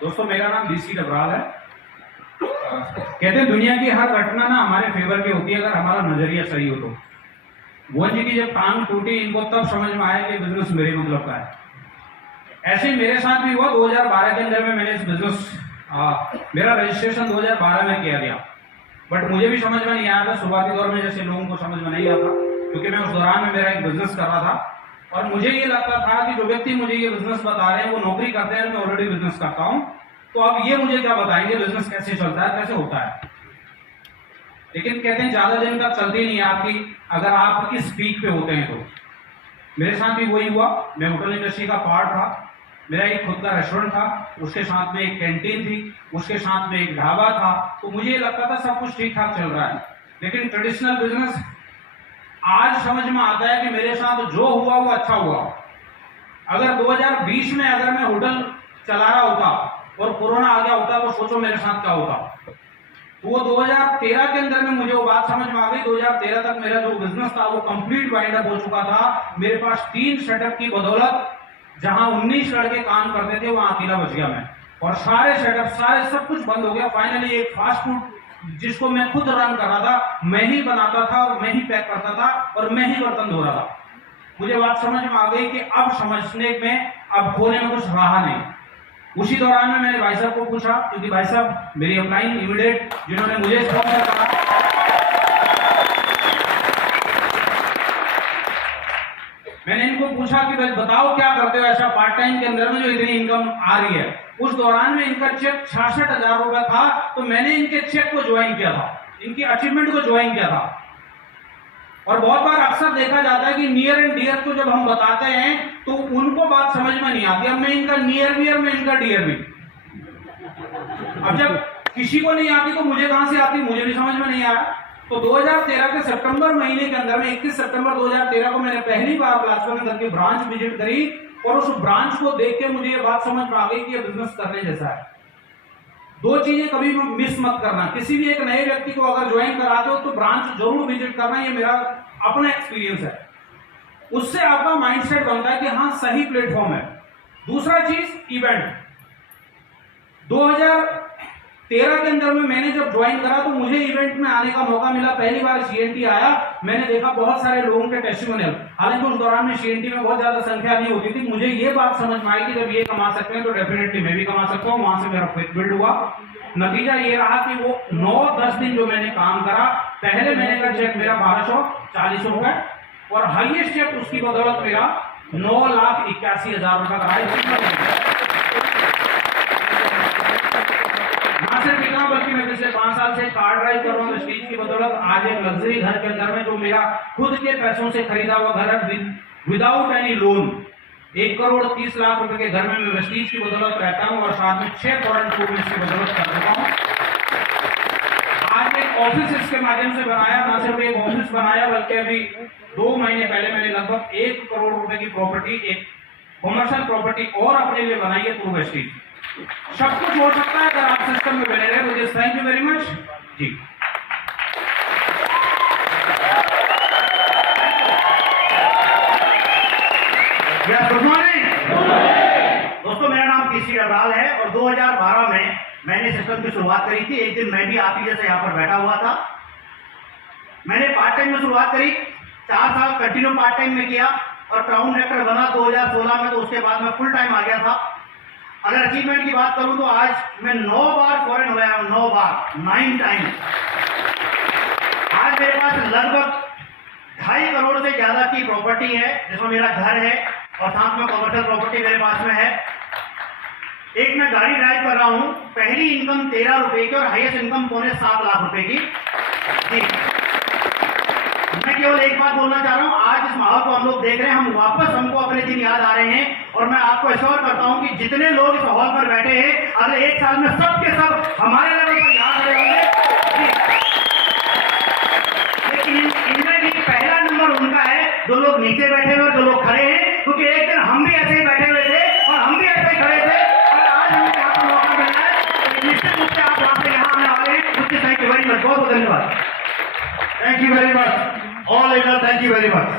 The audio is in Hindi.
दोस्तों मेरा नाम बीसी डबराल है। कहते हैं दुनिया की हर घटना ना हमारे फेवर की होती है अगर हमारा नजरिया सही हो तो। मोहन जी की जब टांग टूटी इनको तब समझ में आया कि बिजनेस मेरे मतलब का है। ऐसे ही मेरे साथ भी हुआ। 2012 के अंदर में मैंने इस बिजनेस मेरा रजिस्ट्रेशन 2012 में किया गया, बट मुझे भी समझ में नहीं आया था शुरुआती दौर में, जैसे लोगों को समझ में नहीं आता, क्योंकि मैं उस दौरान में मेरा एक बिजनेस कर रहा था और मुझे ये लगता था कि जो व्यक्ति मुझे ये बिजनेस बता रहे हैं वो नौकरी करते हैं, मैं ऑलरेडी बिजनेस करता हूं, तो अब ये मुझे क्या बताएंगे बिजनेस कैसे चलता है, कैसे होता है। लेकिन कहते हैं ज्यादा दिन तक चलती नहीं है आपकी, अगर आप इस पीक पे होते हैं तो। मेरे साथ भी वही हुआ। मैं होटल इंडस्ट्री का पार्ट था, मेरा एक खुद का रेस्टोरेंट था, उसके साथ में एक कैंटीन थी, उसके साथ में एक ढाबा था, तो मुझे लगता था सब कुछ ठीक ठाक चल रहा है। लेकिन ट्रेडिशनल बिजनेस आज समझ में आता है कि मेरे साथ जो हुआ वो अच्छा हुआ। अगर 2020 में अगर मैं होटल चला रहा होता और कोरोना आ गया होता तो सोचो मेरे साथ क्या होता। तो वो 2013 के अंदर में मुझे वो बात समझ में आ गई। 2013 तक मेरा जो बिजनेस था वो कंप्लीट वाइंड अप हो चुका था। मेरे पास 3 सेटअप की बदौलत जहां 19 लड़के काम करते थे वहां अकेला बच गया मैं, और सारे सेटअप सारे सब कुछ बंद हो गया। फाइनली एक फास्ट फूड जिसको मैं खुद रन कर रहा था, मैं ही बनाता था और मैं ही पैक करता था और मैं ही बर्तन धो रहा था। मुझे बात समझ में आ गई कि अब समझने में अब खोने में कुछ रहा नहीं। उसी दौरान में मैंने भाई साहब को पूछा, क्योंकि भाई साहब मेरी अपलाइन इमीडिएट जिन्होंने मुझे स्पॉन्सर करा, मैंने इनको पूछा कि भाई बताओ क्या करते हो ऐसा पार्ट टाइम के अंदर में जो इतनी इनकम आ रही है। उस दौरान में इनका चेक 66,000 रुपया था, तो मैंने इनके चेक को ज्वाइन किया था, इनकी अचीवमेंट को ज्वाइन किया था। और बहुत बार अक्सर देखा जाता है कि नियर एंड डियर को जब हम बताते हैं तो उनको बात समझ में नहीं आती। अब मैं इनका नियर भी और मैं इनका डियर भी। अब जब किसी को नहीं आती तो मुझे कहां से आती, मुझे भी समझ में नहीं आया। तो 2013 के सितंबर महीने के अंदर में 21 सितंबर 2013 को मैंने पहली बार बिलासपुर की ब्रांच विजिट करी, और उस ब्रांच को देख के मुझे ये बात समझ में आ गई कि ये बिजनेस करने जैसा है। 2 चीजें कभी मिस मत करना। किसी भी एक नए व्यक्ति को अगर ज्वाइन कराते हो तो ब्रांच जरूर विजिट करना, ये मेरा अपना एक्सपीरियंस है। उससे आपका माइंडसेट बनता है कि हाँ सही प्लेटफॉर्म है। दूसरा चीज इवेंट। 2013 के अंदर में मैंने जब ज्वाइन करा तो मुझे इवेंट में आने का मौका मिला। पहली बार सीएनटी आया, मैंने देखा बहुत सारे लोगों के टेस्टिमोनियल। हालांकि उस दौरान में सीएनटी में बहुत ज्यादा संख्या नहीं होती थी। मुझे ये बात समझ में आई कि जब ये कमा सकते हैं तो डेफिनेटली मैं भी कमा सकता हूँ। वहां से मेरा फेथ बिल्ड हुआ। नतीजा ये रहा कि वो 9-10 दिन जो मैंने काम करा, पहले महीने का चेक मेरा 1240 रुपए और हाईएस्ट चेक उसकी बदौलत मेरा 9,81,000 रुपए का है। सिर्फ इतना बल्कि मैं पिछले 5 साल से कार ड्राइव कर रहा हूँ स्टीज की बदौलत। आज एक लग्जरी घर के अंदर में जो मेरा खुद के पैसों से खरीदा हुआ घर है विदाउट एनी लोन, 1,30,00,000 रुपए के घर में मैं वेस्टीज की बदौलत रहता हूँ और साथ में 6 फॉरेन टूरिस्ट की बदौलत कर रहा हूँ। आज एक ऑफिस इसके माध्यम से बनाया, ना सिर्फ एक ऑफिस बनाया बल्कि अभी 2 महीने पहले मैंने लगभग 1 करोड़ रुपए की प्रॉपर्टी, एक कॉमर्शियल प्रॉपर्टी और अपने लिए बनाई है थ्रू वेस्टीज। सब कुछ हो सकता है अगर आप सिस्टम में बने रहे। मुझे थैंक यू वेरी मच जी। गुड मॉर्निंग दोस्तों, मेरा नाम पीसी डबराल है और 2012 में मैंने सिस्टम की शुरुआत करी थी। एक दिन मैं भी आप ही जैसे यहाँ पर बैठा हुआ था। मैंने पार्ट टाइम में शुरुआत करी, 4 साल कंटिन्यू पार्ट टाइम में किया और क्राउन डायरेक्टर बना 2016 में। तो उसके बाद मैं फुल टाइम आ गया था। अगर अचीवमेंट की बात करूं तो आज मैं 9 बार फॉरेन हुआ हूं, 9 बार, 9 टाइम। आज मेरे पास लगभग 2.5 करोड़ से ज्यादा की प्रॉपर्टी है, जिसमें मेरा घर है और साथ में कॉमर्शियल प्रॉपर्टी मेरे पास में है। एक मैं गाड़ी ड्राइव कर रहा हूं। पहली इनकम 13 रुपए की और हाईएस्ट इनकम 7.25 लाख रुपए की। मैं केवल एक बात बोलना चाह रहा हूं, आज इस माहौल को हम लोग देख रहे हैं, हम वापस हमको अपने दिन याद आ रहे हैं और मैं आपको एश्योर करता हूं कि जितने लोग इस हॉल पर बैठे हैं अगले 1 साल में सब के सब हमारे लेवल पर याद रहे होंगे। लेकिन इनमें भी पहला नंबर उनका है जो लोग नीचे बैठे हुए, जो लोग खड़े हैं, क्योंकि एक दिन हम भी ऐसे ही बैठे हुए थे और हम भी ऐसे ही खड़े थे और आज हमें यहाँ पर मौका मिल रहा है। निश्चित रूप से आप वहां से यहाँ आने वाले हैं। थैंक यू वेरी मच, बहुत बहुत धन्यवाद। Thank you very much. All leaders, thank you very much.